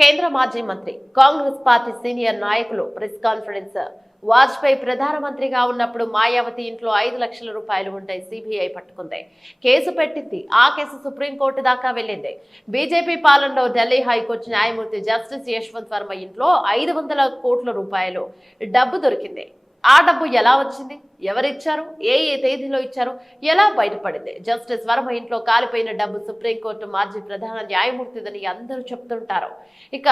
కేంద్ర మాజీ మంత్రి కాంగ్రెస్ పార్టీ సీనియర్ నాయకులు ప్రెస్ కాన్ఫరెన్స్. వాజ్పేయి ప్రధానమంత్రిగా ఉన్నప్పుడు మాయావతి ఇంట్లో 5 లక్షల రూపాయలు ఉంటాయి సిబిఐ పట్టుకుంది, కేసు పెట్టింది. ఆ కేసు సుప్రీంకోర్టు దాకా వెళ్ళింది. బీజేపీ పాలనలో ఢిల్లీ హైకోర్టు న్యాయమూర్తి జస్టిస్ యశ్వంత్ వర్మ ఇంట్లో 500 కోట్ల రూపాయలు డబ్బు దొరికింది. ఆ డబ్బు ఎలా వచ్చింది, ఎవరిచ్చారు, ఏ తేదీలో ఇచ్చారు, ఎలా బయటపడింది? జస్టిస్ వర్మ ఇంట్లో కాలిపోయిన డబ్బు సుప్రీంకోర్టు మాజీ ప్రధాన న్యాయమూర్తిదని అందరూ చెప్తుంటారు. ఇక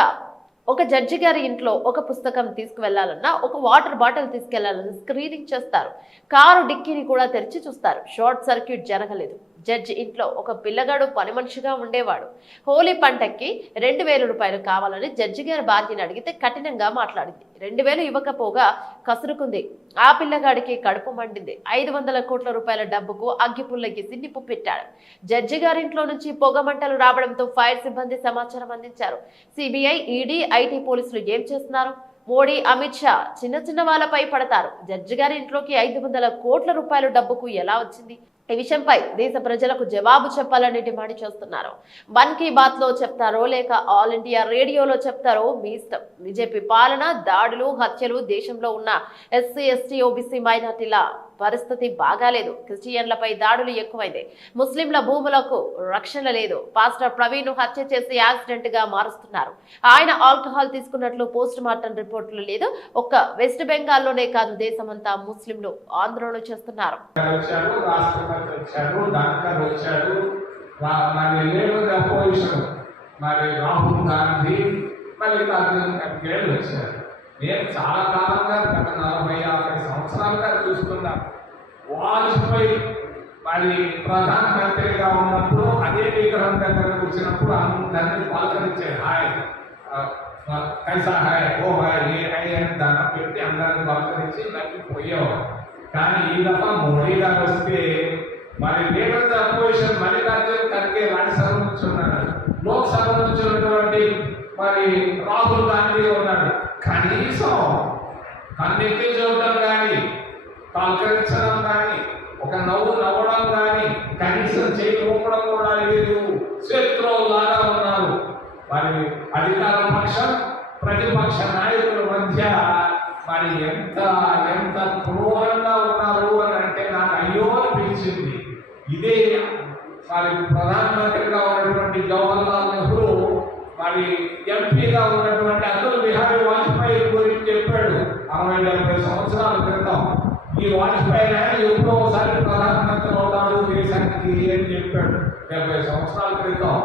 ఒక జడ్జి గారి ఇంట్లో ఒక పుస్తకం తీసుకువెళ్లాలన్నా, ఒక వాటర్ బాటిల్ తీసుకెళ్లాలన్నా స్క్రీనింగ్ చేస్తారు. కారు డిక్కీని కూడా తెరిచి చూస్తారు. షార్ట్ సర్క్యూట్ జరగలేదు. జడ్జి ఇంట్లో ఒక పిల్లగాడు పని మనిషిగా ఉండేవాడు. హోలీ పంటకి 2000 రూపాయలు కావాలని జడ్జి గారి భార్యని అడిగితే కఠినంగా మాట్లాడింది. 2000 ఇవ్వకపోగా కసురుకుంది. ఆ పిల్లగాడికి కడుపు మండింది. 500 కోట్ల రూపాయల డబ్బుకు అగ్గిపుల్ల గీసి నిప్పు పెట్టాడు. జడ్జి గారింట్లో నుంచి పొగమంటలు రావడంతో ఫైర్ సిబ్బంది సమాచారం అందించారు. సిబిఐ, ఈడీ, ఐటీ పోలీసులు ఏం చేస్తున్నారు? మోడీ, అమిత్ షా చిన్న వాళ్ళపై పడతారు. జడ్జి గారి ఇంట్లోకి 500 కోట్ల రూపాయల డబ్బుకు ఎలా వచ్చింది? ఈ విషయంపై దేశ ప్రజలకు జవాబు చెప్పాలని డిమాండ్ చేస్తున్నారు. మన్ కీ బాత్ లో చెప్తారో లేక ఆల్ ఇండియా రేడియోలో చెప్తారో మీ ఇష్టం. బీజేపీ పాలన, దాడులు, హత్యలు, దేశంలో ఉన్న ఎస్సీ, ఎస్టీ, ఓబీసీ మైనార్టీల పరిస్థితి బాగాలేదు. క్రిస్టియన్లపై దాడులు ఎక్కువైంది. ముస్లింల భూములకు రక్షణ లేదు. పాస్టర్ ప్రవీణ్ ను హత్య చేసి యాక్సిడెంట్ గా మారుస్తున్నారు. ఆయన ఆల్కహాల్ తీసుకున్నట్లు పోస్ట్ మార్టం రిపోర్టులు లేదు. ఒక్క వెస్ట్ బెంగాల్లోనే కాదు, దేశమంతా ముస్లింలు ఆందోళన చేస్తున్నారు. నేను చాలా కాలంగా గత 40-50 సంవత్సరాలుగా చూస్తున్నా. వాజ్పేయి మరి ప్రధానమంత్రిగా ఉన్నప్పుడు అదే విగ్రహం దగ్గరకు వచ్చినప్పుడు అందరినీ పలకరించారు. హాయ్ కైసా హాయ్, ఓ హాయ్, ఏ హై అని దండం పెట్టి అందరిని పలకరించి నవ్విపోయేవారు. కానీ ఈ దఫా మోడీ గారు వస్తే మరి leader the opposition Mallikarjuna Kharge Rajya Sabha నుంచి ఉన్నాడు, లోక్సభ నుంచి ఉన్నటువంటి మరి రాహుల్ గాంధీ ఉన్నాడు. కనీసం కన్నెత్తి చూడడం కానీ, పలకరించడం కానీ, ఒక నవ్వు నవ్వడం కానీ, కనీసం చేయి ఊపడం కూడా లేదు. శత్రువులాగా ఉన్నారు. మరి అధికార పక్షం, ప్రతిపక్ష నాయకుల మధ్య మరి ఎంత ఎంత క్రూరంగా ఉన్నారు అని అంటే నాకు అయ్యో అనిపించింది. ఇదే మరి ప్రధానమంత్రిగా ఉన్నటువంటి జవహర్లాల్ నెహ్రూ మరి ఎంపీగా ఉన్నటువంటి అటల్ బిహారీ వాజ్పేయి గురించి చెప్పాడు 60-70 సంవత్సరాల క్రితం. ఈ వాజ్పేయి ఎప్పుడో ఒకసారి ప్రధానమంత్రి అవుతాడు దేశానికి అని చెప్పాడు 70 సంవత్సరాల క్రితం.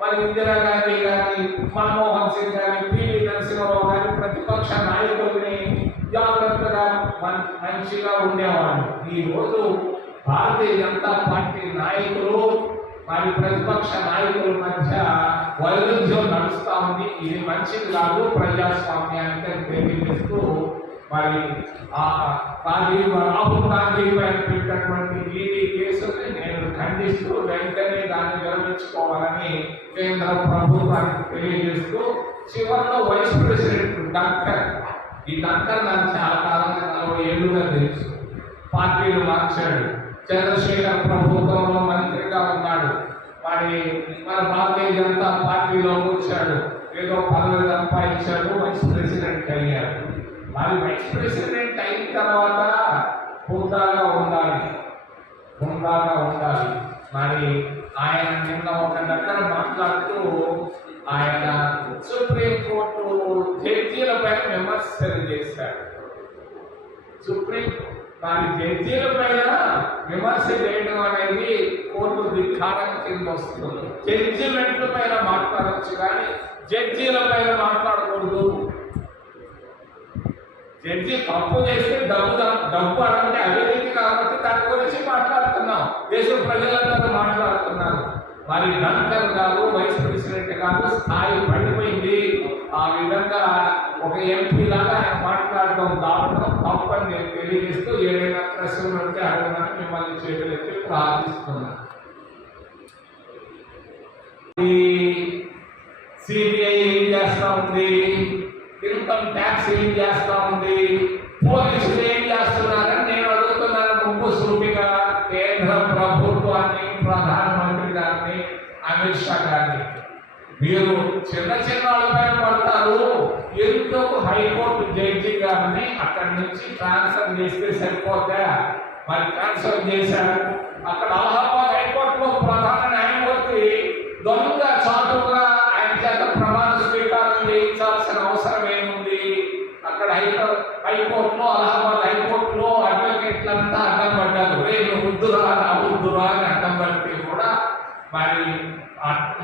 మరి ఇందిరాగాంధీ కానీ, మన్మోహన్ సింగ్ కానీ, పివి నరసింహారావు కానీ ప్రతిపక్ష నాయకుల్ని జాగ్రత్తగా మంచిగా ఉండేవాళ్ళు. ఈరోజు భారతీయ జనతా పార్టీ నాయకులు మరి ప్రతిపక్ష నాయకుల మధ్య వైరుధ్యం నడుస్తూ ఉంది. ఇది మంచిది కాదు ప్రజాస్వామ్యానికి తెలియజేస్తూ మరి రాహుల్ గాంధీ పైన పెట్టినటువంటి ఈడీ కేసుని నేను ఖండిస్తూ వెంటనే దాన్ని విరమించుకోవాలని కేంద్ర ప్రభుత్వానికి తెలియజేస్తూ చివరిలో వైస్ ప్రెసిడెంట్ డాక్టర్, ఈ డాక్టర్ నాకు చాలా కాలంగా 40 ఏళ్ళుగా తెలుసు. పార్టీలు మార్చాడు. చంద్రశేఖర్ ప్రభుత్వంలో మంత్రిగా ఉన్నాడు. మరి మన భారతీయ జనతా పార్టీలో కూర్చాడు. ఏదో పదవి సంపాదించాడు, వైస్ ప్రెసిడెంట్ అయ్యాడు. మరి వైస్ ప్రెసిడెంట్ అయిన తర్వాత హుందాగా ఉండాలి. మరి ఆయన నిన్న ఒక దగ్గర మాట్లాడుతూ ఆయన సుప్రీంకోర్టు జడ్జీల పైన విమర్శలు చేశాడు. మరి జడ్జీల పైన విమర్శ చేయడం అనేది కోర్టు ధిక్కారం కింద వస్తుంది. జడ్జిమెంట్ల పైన మాట్లాడవచ్చు కానీ జడ్జీల పైన మాట్లాడకూడదు. జడ్జి తప్పు చేస్తే డబ్బు అంటే అవినీతి కాబట్టి దాని గురించి మాట్లాడుతున్నాం. దేశ ప్రజలందరూ మాట్లాడుతున్నారు. మరి డంకర్ గారు, వైస్ ప్రెసిడెంట్ గారు స్థాయి పడిపోయింది. ఆ విధంగా ఒక ఎంపీ లాగా ఆయన మాట్లాడడం దారుణం, తప్పని నేను తెలియజేస్తూ ఏదైనా ప్రశ్నలు ఉంటే అడగడానికి మిమ్మల్ని చేతులెత్తి ప్రార్థిస్తున్నాను. సిబిఐ ఏం చేస్తా ఉంది, ఇన్కమ్ ట్యాక్స్ ఏం చేస్తా ఉంది, పోలీసులు ఏం చేస్తున్నారని నేను అడుగుతున్నాను. ముప్పు సూటిగా కేంద్ర ప్రభుత్వాన్ని, ప్రధానమంత్రి గారిని, అమిత్ షా గారిని, మీరు చిన్న వాళ్ళపైన ఎందుకు హైకోర్టు జడ్జి గారిని అక్కడి నుంచి ట్రాన్స్ఫర్ చేస్తే సరిపోతే మరి ట్రాన్స్ఫర్ చేశారు. అక్కడ అలహాబాద్ హైకోర్టులో ప్రధాన న్యాయమూర్తి దొంగ చాటుగా ఆయన చేత ప్రమాణ స్వీకారం చేయించాల్సిన అవసరం ఏముంది? అక్కడ హైకోర్టులో అలహాబాద్ హైకోర్టులో అడ్వకేట్లంతా అడ్డం పడ్డారు. రేపు వద్దురా రావద్దురా అని అడ్డం పడితే కూడా మరి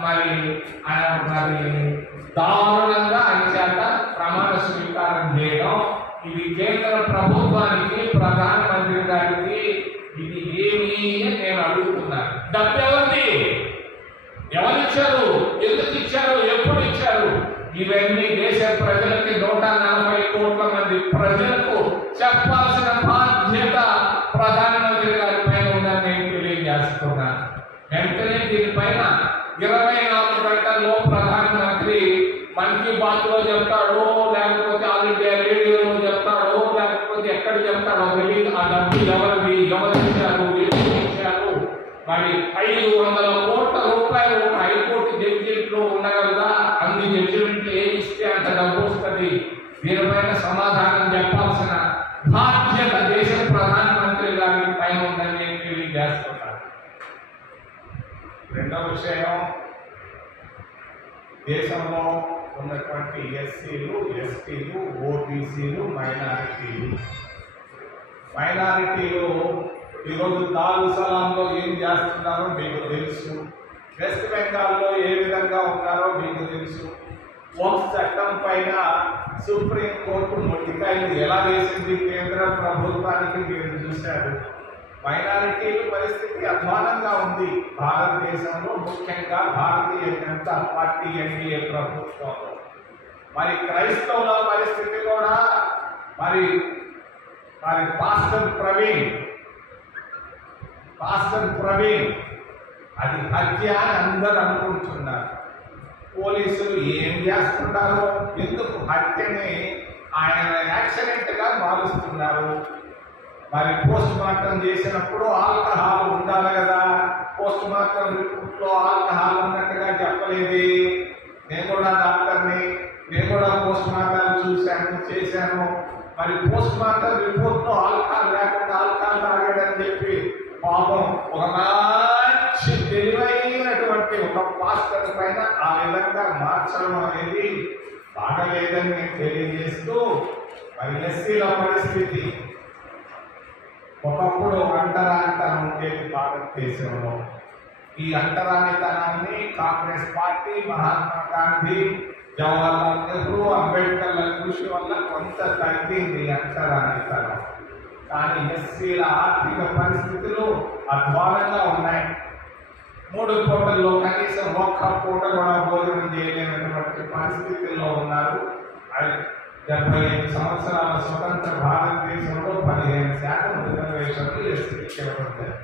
మరి దారుణంగా ఆయన చేత ప్రమాణ స్వీకారం చేయడం, ఇది కేంద్ర ప్రభుత్వానికి ప్రధానమంత్రి గారికి ఇది ఏమి అని నేను అడుగుతున్నాను. డబ్బు ఎవరిది? ఎవరిచ్చారు? ఎందుకు ఇచ్చారు? ఎప్పుడు ఇచ్చారు? ఇవన్నీ దేశ ప్రజలకి 140 కోట్ల మంది ప్రజలకు చెప్పాల్సిన బాధ్యత ప్రధానమంత్రి గారి పైన ఉందని నేను తెలియజేస్తున్నాను. వెంటనే దీనిపైన 24 గంటల్లో ప్రధానమంత్రి మన్ కీ బాత్ లో చెప్తాడు, లేకపోతే ఆల్ ఇండియా రేడియోలో చెప్తాడు, లేకపోతే ఎక్కడ చెప్తాడో తెలియదు. ఆ డబ్బు ఎవరిది, ఎవరు ఇచ్చారు, ఎప్పుడు ఇచ్చారు? మరి 500 కోట్ల రూపాయలు ఒక హైకోర్టు జడ్జిమెంట్లో ఉండగలదా? అన్ని జడ్జిమెంట్లు ఏమి ఇస్తే అంత డబ్బు వస్తుంది? దీనిపైన సమాధానం చెప్పాల్సిన బాధ్యత దేశ ప్రధానమంత్రి గారి పైన ఉందని నేను తెలియజేస్తున్నాను. రెండవ విషయం, దేశంలో ఉన్నటువంటి ఎస్సీలు, ఎస్టీలు, ఓబీసీలు, మైనారిటీలు ఈరోజు దారుసలాంలో ఏం చేస్తున్నారో మీకు తెలుసు. వెస్ట్ బెంగాల్లో ఏ విధంగా ఉన్నారో మీకు తెలుసు. వక్ఫ్ చట్టం పైన సుప్రీంకోర్టు మొట్టికాయలు ఎలా వేసింది కేంద్ర ప్రభుత్వానికి మీరు చూశారు. మైనారిటీల పరిస్థితి అధ్వానంగా ఉంది భారతదేశంలో, ముఖ్యంగా భారతీయ జనతా పార్టీ ఎన్డీఏ ప్రభుత్వంలో. మరి క్రైస్తవుల పరిస్థితి కూడా మరి పాస్టర్ ప్రవీణ్ అది హత్య అని అందరూ అనుకుంటున్నారు. పోలీసులు ఏం చేస్తున్నారు? ఎందుకు హత్యని ఆయన యాక్సిడెంట్ గా మారుస్తున్నారు? మరి పోస్ట్ మార్టం చేసినప్పుడు ఆల్కహాల్ ఉండాలి కదా. పోస్ట్ మార్టం రిపోర్ట్ లో ఆల్కహాల్ ఉన్నట్టుగా చెప్పలేదు. నేను కూడా డాక్టర్ని, నేను కూడా పోస్ట్ మార్టం చేశాను. మరి పోస్ట్ మార్టం రిపోర్ట్ లో ఆల్కహాల్ లేకుండా ఆల్కహాల్ తాగాడని చెప్పి పాపం ఒక మంచి తెలివైనటువంటి ఒక పాస్టర్ పైన ఆ విధంగా మార్చడం అనేది బాగలేదని నేను తెలియజేస్తూ, మరి ఎస్సీల పరిస్థితి ఒకప్పుడు అంటరానితనం ఉండేది భారతదేశంలో. ఈ అంటరానితనాన్ని కాంగ్రెస్ పార్టీ, మహాత్మా గాంధీ, జవహర్లాల్ నెహ్రూ, అంబేద్కర్ల కృషి వల్ల కొంత తగ్గింది అంటరానితనం. కానీ ఎస్సీల ఆర్థిక పరిస్థితులు అధ్వానంగా ఉన్నాయి. 3 పూటల్లో కనీసం ఒక్క పూట కూడా భోజనం చేయలేనటువంటి పరిస్థితుల్లో ఉన్నారు. 75 సంవత్సరాల స్వతంత్ర భారతదేశంలో 15% రిజర్వేషన్లు ఎస్సీలకు ఇవ్వబడ్డాయి.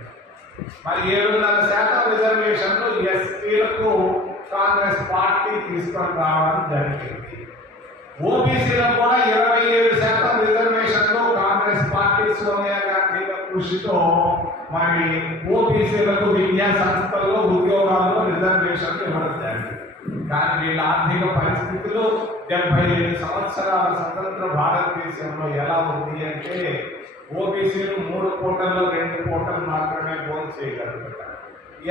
మరి 7.5% రిజర్వేషన్లు ఎస్టీలకు కాంగ్రెస్ పార్టీ తీసుకొని రావడం జరిగింది. ఓబీసీలకు కూడా 27% రిజర్వేషన్లు కాంగ్రెస్ పార్టీ సోనియా గాంధీ కృషితో మరి ఓబీసీలకు విద్యా సంస్థల్లో ఉద్యోగాల్లో రిజర్వేషన్లు ఇవ్వడం జరిగింది. కానీ వీళ్ళ ఆర్థిక పరిస్థితులు 75 సంవత్సరాల స్వతంత్ర భారతదేశంలో ఎలా ఉంది అంటే, ఓబీసీలు 3 పూటల్లో 2 పూటలు మాత్రమే భోజనం చేయగలుగుతారు.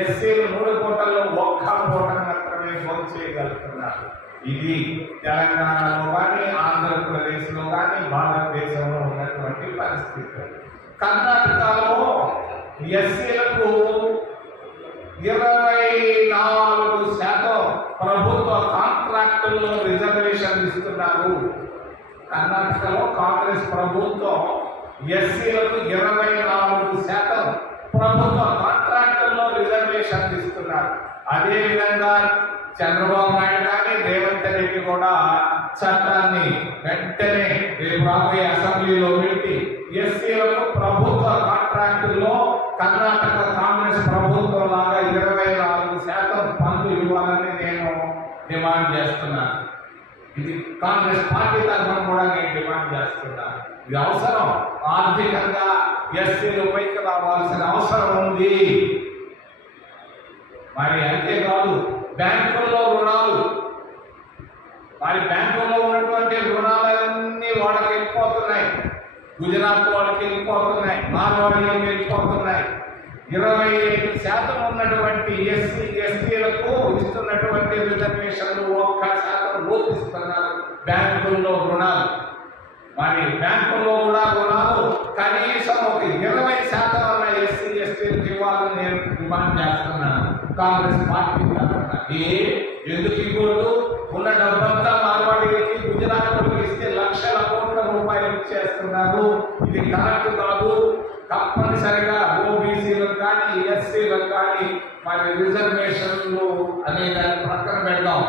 ఎస్సీలు 3 పూటల్లో 1 పూట మాత్రమే భోజనం చేయగలుగుతున్నారు. ఇది తెలంగాణలో కానీ, ఆంధ్రప్రదేశ్లో కానీ, భారతదేశంలో ఉన్నటువంటి పరిస్థితి. కర్ణాటకలో ఎస్సీలకు 24% ప్రభుత్వ కాంట్రాక్టుల్లో రిజర్వేషన్ ఇస్తున్నారు. కర్ణాటకలో కాంగ్రెస్ ప్రభుత్వం ఎస్సీలకు 24% ప్రభుత్వ కాంట్రాక్టుల్లో రిజర్వేషన్ ఇస్తున్నారు. అదేవిధంగా చంద్రబాబు నాయుడు కానీ, రేవంత్ రెడ్డి కూడా చట్టాన్ని వెంటనే రేపు రాబోయే అసెంబ్లీలో పెట్టి ఎస్సీలకు ప్రభుత్వ కాంట్రాక్టుల్లో కర్ణాటక కాంగ్రెస్ ప్రభుత్వం లాగా 24% పనులు ఇవ్వాలని నేను డిమాండ్ చేస్తున్నాను. ఇది కాంగ్రెస్ పార్టీ తరఫున కూడా నేను డిమాండ్ చేస్తున్నాను. ఇది అవసరం. ఆర్థికంగా ఎస్సీలు పైకి రావాల్సిన అవసరం ఉంది. మరి అంతేకాదు, బ్యాంకుల్లో రుణాలు మరి బ్యాంకులో ఉన్నటువంటి రుణాలన్నీ వాళ్ళకి వెళ్ళిపోతున్నాయి, గుజరాత్ వాళ్ళకి వెళ్ళిపోతున్నాయి, మార్వాడీలకు వెళ్ళిపోతున్నాయి. 25% ఉన్నటువంటి ఎస్సీ ఎస్టీలకు ఇస్తున్నటువంటి రిజర్వేషన్లు 1% లోపిస్తున్నారు బ్యాంకుల్లో రుణాలు. మరి బ్యాంకుల్లో కూడా రుణాలు కనీసం ఒక 20% ఉన్న ఎస్సీ ఎస్టీలకు ఇవ్వాలని నేను డిమాండ్ చేస్తున్నాను కాంగ్రెస్ పార్టీ తరఫున. ఎందుకు ఇవ్వదు? ఉన్న డబ్బంతా మార్వాడీలకి గుజరాత్లకు ఇస్తే లక్షల కోట్ల రూపాయలు ఇచ్చేస్తున్నారు. ఇది కరెక్ట్ కాదు. తప్పనిసరిగా ఓబీసీలకు కానీ ఎస్సీలకు కానీ మరి రిజర్వేషన్లు అనే దాన్ని ప్రక్కన పెడదాం.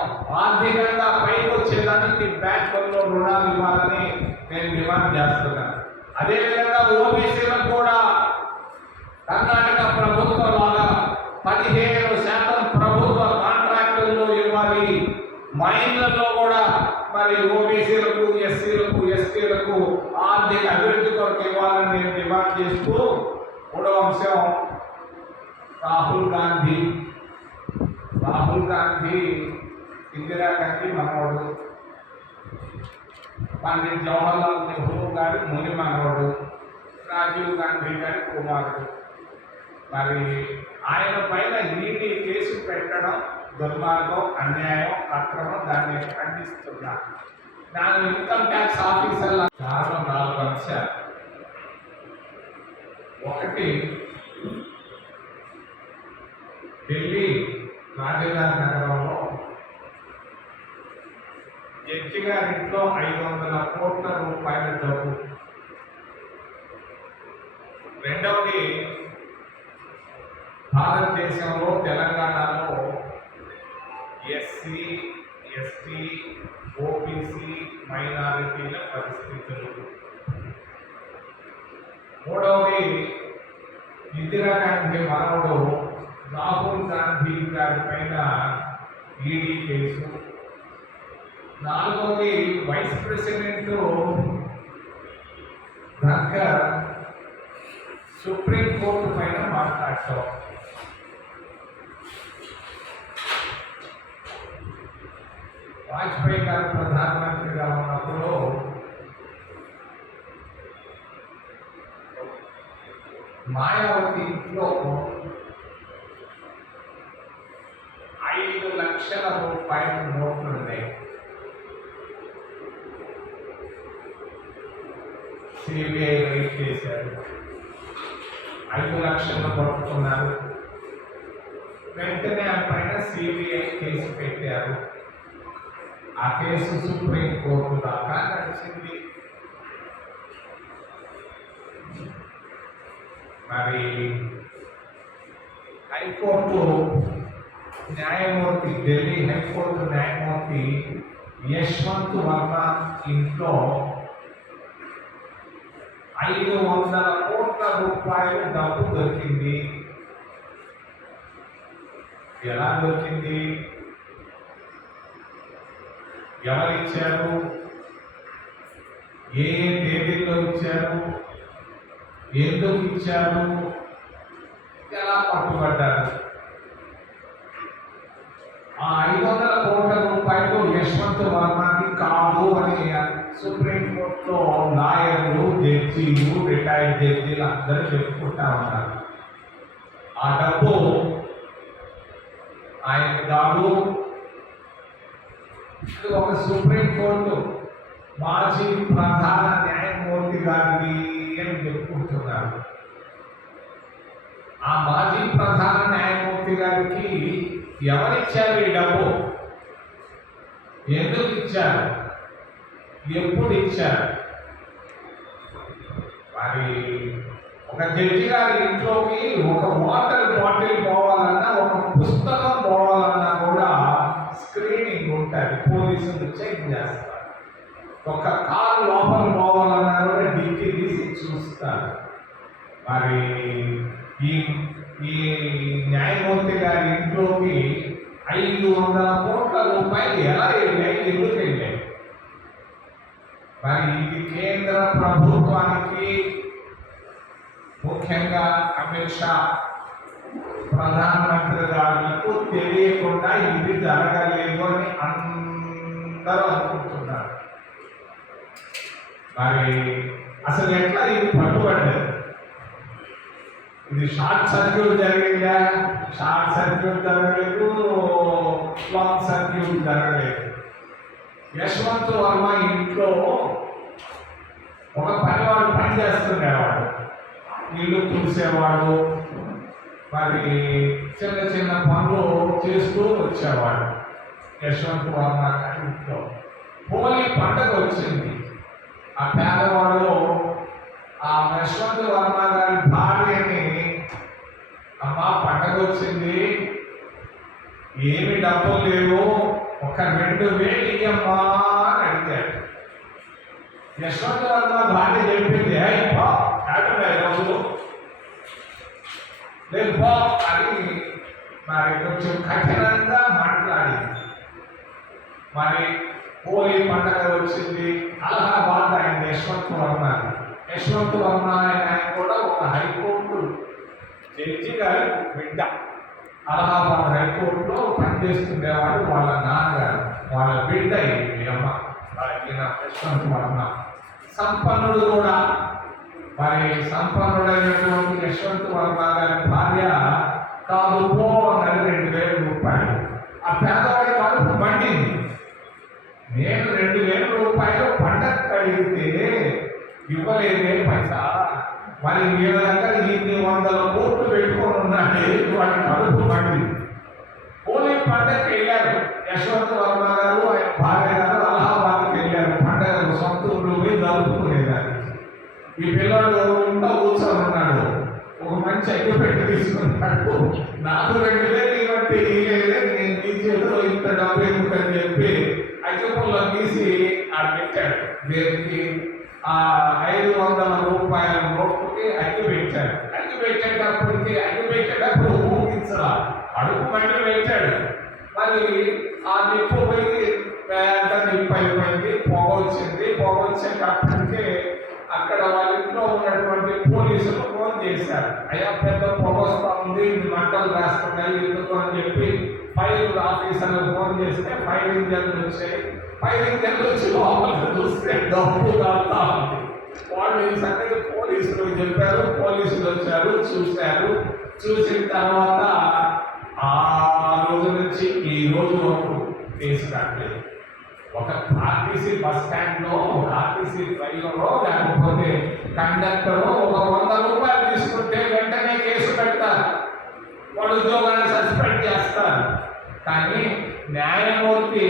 ఆర్థికంగా పైకి వచ్చేదానికి బ్యాంకుల్లో రుణాలు ఇవ్వాలని నేను డిమాండ్ చేస్తున్నాను. అదేవిధంగా ఓబీసీలకు కూడా కర్ణాటక ప్రభుత్వం లాగా 15% ప్రభుత్వ కాంట్రాక్టుల్లో ఇవ్వాలి. మైన్లలో కూడా మరి ఓబీసీలకు ఎస్సీలకు ఎస్టీలకు ఆర్థిక అభివృద్ధి కొరకు ఇవ్వాలని నేను డిమాండ్ చేస్తూ, మూడవ అంశం రాహుల్ గాంధీ ఇందిరాగాంధీ మనవడు, పండిత్ జవహర్లాల్ నెహ్రూ గారి ముని మనవడు, రాజీవ్ గాంధీ గారి కుమారుడు. మరి ఆయన పైన ఈడీ కేసు పెట్టడం దుర్మార్గం, అన్యాయం, అక్రమం. దాన్ని ఖండిస్తున్నా. ನಾನು ఇన్కమ్ ట్యాక్స్ ఆఫీసర్ల కారణం 4 అంశాలు. ఒకటి, ఢిల్లీ రాజధాని నగరంలో జడ్జి గారింట్లో 500 కోట్ల రూపాయల డబ్బు. రెండవది, భారతదేశంలో తెలంగాణలో ఎస్సీ ఎస్టీ ఓబీసీ మైనారిటీల పరిస్థితులు. మూడవది, ఇందిరాగాంధీ మనవడు రాహుల్ గాంధీ గారి పైన ఈడీ కేసు. నాలుగవది, వైస్ ప్రెసిడెంట్ ధన్కర్ సుప్రీంకోర్టు పైన మాట్లాడటం. వాజ్పేయి గారు ప్రధానమంత్రిగా ఉన్నప్పుడు మాయావతి ఇంట్లో 5 లక్షల రూపాయల నోట్లు ఉన్నాయి. సిబిఐ రైడ్ చేశారు, 5 లక్షలు పట్టుకున్నారు. వెంటనే ఆ పైన సిబిఐ కేసు పెట్టారు. ఆ కేసు సుప్రీంకోర్టు దాకా నడిచింది. మరి హైకోర్టు న్యాయమూర్తి, ఢిల్లీ హైకోర్టు న్యాయమూర్తి యశ్వంత్ వర్మ ఇంట్లో 500 కోట్ల రూపాయల డబ్బు దొరికింది. ఎలా దొరికింది? ఎవరిచ్చారు? ఏ తేదీల్లో ఇచ్చారు? ఎందుకు ఇచ్చారు? ఎలా పట్టుబడ్డారు? ఆ 500 కోట్ల రూపాయలు యశ్వంత్ వర్మకి కాదు అని సుప్రీంకోర్టులో లాయర్లు, జడ్జీలు, రిటైర్డ్ జడ్జీలు అందరూ చెప్పుకుంటా ఉన్నారు. ఆ డబ్బు ఆయనకి కాదు. ఒక సుప్రీంకోర్టు మాజీ ప్రధాన న్యాయమూర్తి గారిని అని చెప్పుకుంటున్నారు. ఆ మాజీ ప్రధాన న్యాయమూర్తి గారికి ఎవరిచ్చారు ఈ డబ్బు? ఎందుకు ఇచ్చారు? ఎప్పుడు ఇచ్చారు? మరి ఒక జడ్జి గారి ఇంట్లోకి ఒక వాటర్ బాటిల్ పోవాలన్నా, ఒక పుస్తకం పోవాలన్నా కూడా స్క్రీనింగ్ ఉంటుంది, పోలీసులు చెక్ చేస్తారు. ఒక కారు లోపల పోవాలన్నా కూడా డిక్కీ తీసి చూస్తారు. మరి ఈ న్యాయమూర్తి గారి ఇంట్లోకి 500 కోట్ల రూపాయలు ఎలా వెళ్ళాయి? ఎందుకు వెళ్ళాయి? మరి ఇది కేంద్ర ప్రభుత్వానికి, ముఖ్యంగా అమిత్ షా ప్రధానమంత్రి గారికి తెలియకుండా ఇది జరగలేదు అని అందరూ అనుకుంటున్నారు. మరి అసలు ఎట్లా ఇది పట్టుబడ్డది? ఇది షార్ట్ సర్క్యూట్ జరిగిందా? షార్ట్ సర్క్యూట్ జరగలేదు, లాంగ్ సర్క్యూట్ జరగలేదు. యశ్వంత్ వర్మ ఇంట్లో ఒక పనివాడు పని చేస్తుండేవాడు, ఇల్లు తుడిసేవాడు, మరి చిన్న చిన్న పనులు చేస్తూ వచ్చేవాడు యశ్వంత్ వర్మ ఇంట్లో. హోలీ పండుగ వచ్చింది. ఆ పేదవాడు ఆ యశ్వంత్ వర్మ గారి భార్యని, అమ్మ పండగ వచ్చింది, ఏమి డబ్బులు లేవు, ఒక 2000 ఇయ్యమ్మా అని అడిగాడు. యశ్వంత్ వర్మ భార్య చెప్పింది, రోజులు లేదు బా అని మరి కొంచెం కఠినంగా మాట్లాడింది. మరి హోలీ పండగ వచ్చింది. అలహాబాద్ ఆయన యశ్వంత్ వర్మ. యశ్వంత్ వర్మ ఆయన కూడా ఒక హైకోర్టు జడ్జి గారి బిడ్డ. అలహాబాద్ హైకోర్టులో పనిచేస్తుండేవాడు వాళ్ళ నాన్నగారు, వాళ్ళ బిడ్డ ఈ అమ్మ యశ్వంత్ వర్మ. సంపన్నుడు కూడా. మరి సంపన్నుడైనటువంటి యశ్వంత్ వర్మ గారి భార్య కాదు పో అన్నది 2000 రూపాయలు. ఆ పేదవాడి కడుపు మండింది. నేను 2000 రూపాయలు పండగ అడిగితే ఇవ్వలేదే పైసా, మరి వీళ్ళ దగ్గర 100 కోట్లు పెట్టుకొని ఉన్నాడే, వాడి కడుపు మండింది. హోలీ పండగకి వెళ్ళారు యశ్వంత్ వర్మ గారు, ఆయన భార్య గారు అలహాబాద్కి వెళ్ళారు పండగలు సొంత ఊళ్ళు పోయి జరుపుకునేదాన్ని. ఈ పిల్లడు ఇంట్లో కూర్చొని ఉన్నాడు, ఒక మంచి అగ్గి పెట్టి తీసుకున్నాడు. నాకు 2000 ఇవ్వండి, నేను తీసేదో ఇంత డబ్బు ఎందుకని చెప్పి అగ్గి పుల్ల తీసి ఆడ పెట్టాడు. దేనికి? ఆ 500 రూపాయల నోటుకి అగ్గి పెట్టాడు. అగ్గి పెట్టేటప్పుడు ఊహించరా, అడుగు మండి పెట్టాడు. మరి ఆ నిప్పు పోయి నిప్పు అయిపోయింది, పొగ వచ్చింది. పొగ వచ్చేటప్పటికే అక్కడ వాళ్ళ ఇంట్లో ఉన్నటువంటి పోలీసులు ఫోన్ చేశారు, అయ్యా పెద్ద పొగ వస్తూ ఉంది, మంటలు రాస్తున్నాయి ఎందుకు అని చెప్పి ఫైర్ ఆఫీసర్లు ఫోన్ చేస్తే ఫైర్ ఇంజన్లు వచ్చాయి. ఫైర్ ఇంజన్లు వచ్చి లోపలికి చూస్తే డబ్బు కాలుతా ఉంది. వాళ్ళు ఈ సంగతి పోలీసులకు చెప్పారు. పోలీసులు వచ్చారు, చూశారు. చూసిన తర్వాత ఆ రోజు నుంచి ఈ రోజు వరకు కేసు కట్టలేదు. ఒక ఆర్టీసీ బస్ స్టాండ్ లో ఒక ఆర్టీసీ డ్రైవరో లేకపోతే కండక్టరో ఒక 100 రూపాయలు తీసుకుంటే వెంటనే కేసు పెడతారు, వాడు ఉద్యోగాన్ని సస్పెండ్ చేస్తారు. కానీ న్యాయమూర్తి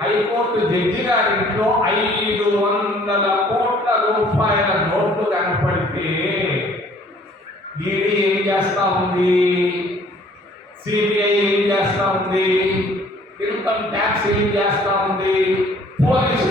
హైకోర్టు జడ్జి గారి ఇంట్లో 500 కోట్ల రూపాయల నోట్లు కనపడితే ఈడీ ఏం చేస్తా ఉంది, సిబిఐ ఏం చేస్తా ఉంది, ఇన్కమ్ ట్యాక్స్ ఏం చేస్తా ఉంది, పోలీసు